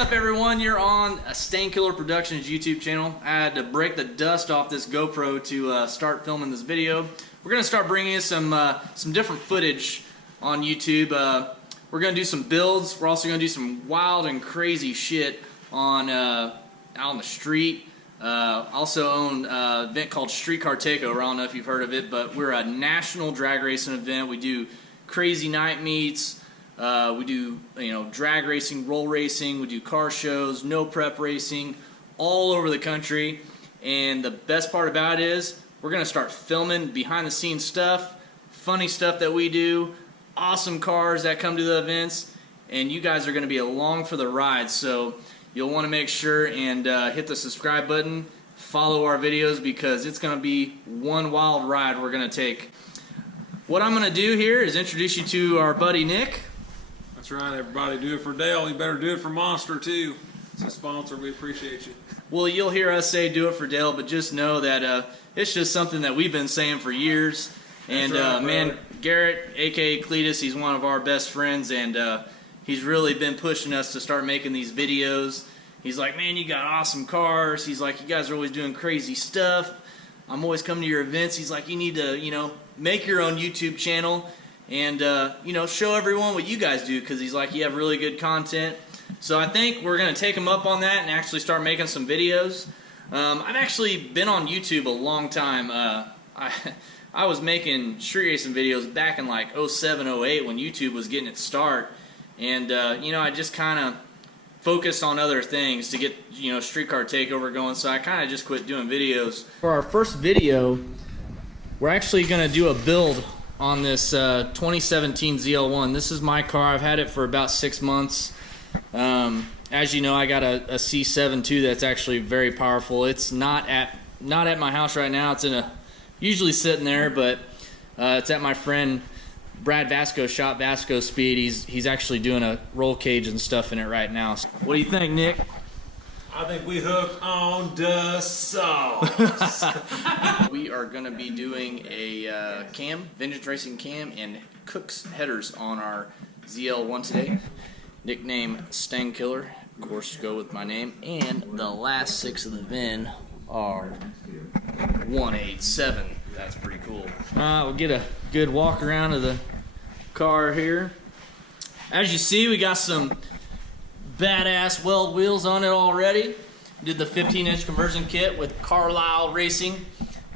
up, everyone? You're on a Stangkilr Productions YouTube channel. I had to break the dust off this GoPro to start filming this video. We're gonna start bringing you some different footage on YouTube. We're gonna do some builds. We're also gonna do some wild and crazy shit on out on the street. Also own an event called Streetcar Takeover. I don't know if you've heard of it, but we're a national drag racing event. We do crazy night meets. We do, drag racing, roll racing. We do car shows, no prep racing, all over the country. And the best part about it is we're gonna start filming behind the scenes stuff, funny stuff that we do, awesome cars that come to the events, and you guys are gonna be along for the ride. So you'll want to make sure and hit the subscribe button, follow our videos, because it's gonna be one wild ride we're gonna take. What I'm gonna do here is introduce you to our buddy Nick. That's right, everybody. Do it for Dale. You better do it for Monster, too. It's a sponsor. We appreciate you. Well, you'll hear us say do it for Dale, but just know that it's just something that we've been saying for years. And, right, man, Garrett, a.k.a. Cletus, he's one of our best friends, and he's really been pushing us to start making these videos. He's like, man, you got awesome cars. He's like, you guys are always doing crazy stuff. I'm always coming to your events. He's like, you need to, make your own YouTube channel and, show everyone what you guys do, because he's like, you have really good content. So I think we're going to take him up on that and actually start making some videos. I've actually been on YouTube a long time. I was making street racing videos back in like 07, 08 when YouTube was getting its start. And, I just kind of focused on other things to get, Streetcar Takeover going. So I kind of just quit doing videos. For our first video, we're actually going to do a build on this 2017 ZL1. This is my car. I've had it for about 6 months. As you know, I got a C7 too that's actually very powerful. It's not at my house right now. It's usually sitting there, but it's at my friend Brad Vasco, Shot Vasco Speed. He's actually doing a roll cage and stuff in it right now. What do you think, Nick? I think we hook on the sauce. We are going to be doing a vintage racing cam and Cook's headers on our ZL1 today. Nickname Stangkilr, of course, go with my name. And the last 6 of the VIN are 187. That's pretty cool. We'll get a good walk around of the car here. As you see, we got some badass weld wheels on it already. Did the 15-inch conversion kit with Carlisle Racing.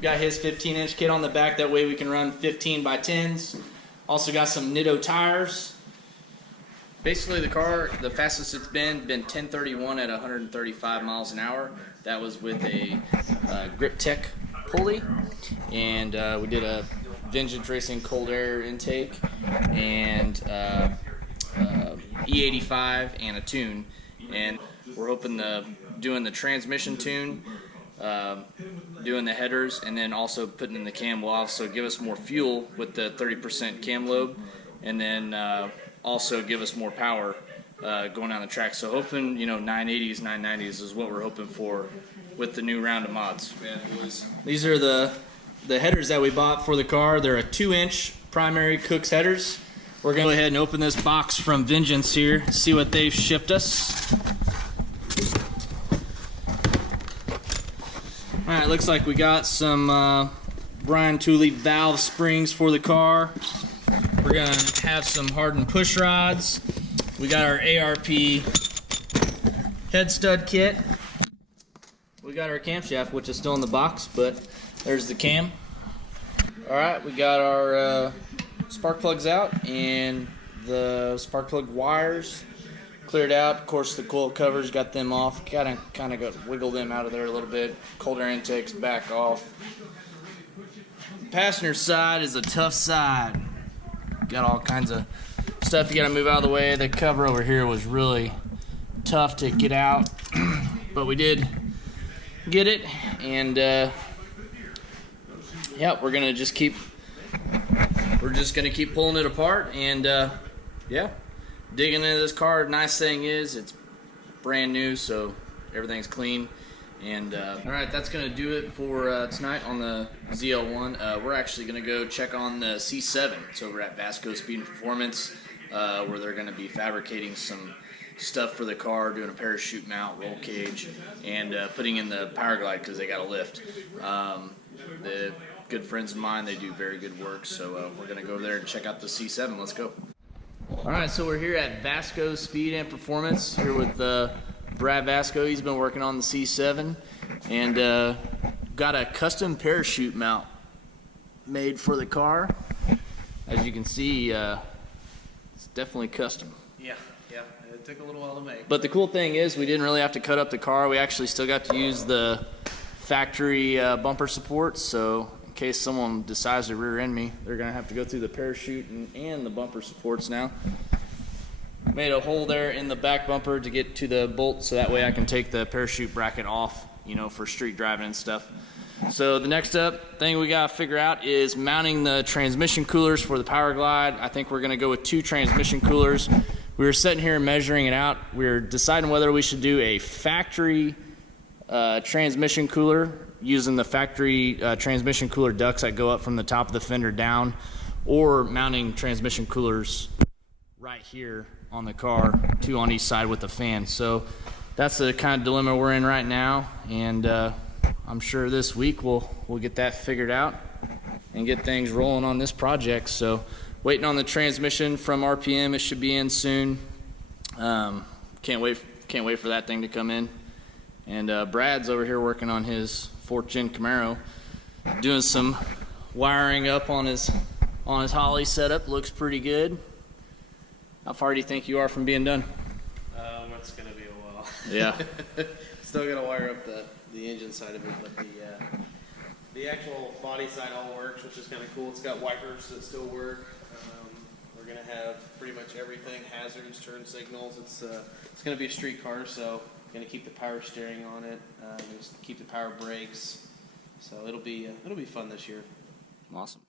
Got his 15-inch kit on the back, that way we can run 15 by 10s. Also got some Nitto tires. Basically the car, the fastest it's been 1031 at 135 miles an hour. That was with a Grip Tech pulley, and we did a vintage racing cold air intake and E85 and a tune. And we're hoping doing the transmission tune, doing the headers, and then also putting in the cam will also give us more fuel with the 30% cam lobe, and then also give us more power going down the track. So hoping 980s, 990s is what we're hoping for with the new round of mods. These are the headers that we bought for the car. They're a 2-inch primary Cook's headers. We're gonna go ahead and open this box from Vengeance here, see what they've shipped us. Alright, looks like we got some Brian Tooley valve springs for the car. We're gonna have some hardened push rods. We got our ARP head stud kit. We got our camshaft, which is still in the box, but there's the cam. Alright, we got our spark plugs out and the spark plug wires cleared out. Of course, the coil covers, got them off. Kind of got to wiggle them out of there a little bit. Cold air intakes back off. The passenger side is a tough side. Got all kinds of stuff you got to move out of the way. The cover over here was really tough to get out, but we did get it. And yeah, we're gonna just keep pulling it apart and yeah, digging into this car. Nice thing is it's brand new, so everything's clean. And alright, that's gonna do it for tonight on the ZL1. We're actually gonna go check on the C7. It's over at Vasco Speed and Performance, where they're gonna be fabricating some stuff for the car, doing a parachute mount, roll cage, and putting in the powerglide because they got a lift. The good friends of mine, they do very good work, so we're going to go there and check out the C7. Let's go. All right, so we're here at Vasco Speed and Performance, here with Brad Vasco. He's been working on the C7, and got a custom parachute mount made for the car. As you can see, it's definitely custom. Yeah, it took a little while to make. But the cool thing is we didn't really have to cut up the car. We actually still got to use the factory bumper supports, so in case someone decides to rear end me, they're going to have to go through the parachute and the bumper supports now. Made a hole there in the back bumper to get to the bolt, so that way I can take the parachute bracket off, you know, for street driving and stuff. So the next up thing we got to figure out is mounting the transmission coolers for the powerglide. I think we're going to go with 2 transmission coolers. We were sitting here measuring it out. We were deciding whether we should do a factory transmission cooler using the factory transmission cooler ducts that go up from the top of the fender down, or mounting transmission coolers right here on the car, 2 on each side with the fan. So that's the kind of dilemma we're in right now, and I'm sure this week we'll get that figured out and get things rolling on this project. So waiting on the transmission from RPM. It should be in soon. Can't wait for that thing to come in. And Brad's over here working on his 4th gen Camaro, doing some wiring up on his Holly setup. Looks pretty good. How far do you think you are from being done? It's gonna be a while. Yeah. Still gotta wire up the engine side of it, but the actual body side all works, which is kind of cool. It's got wipers that still work. We're gonna have pretty much everything: hazards, turn signals. It's gonna be a street car, so gonna keep the power steering on it. Gonna keep the power brakes. So it'll be fun this year. Awesome.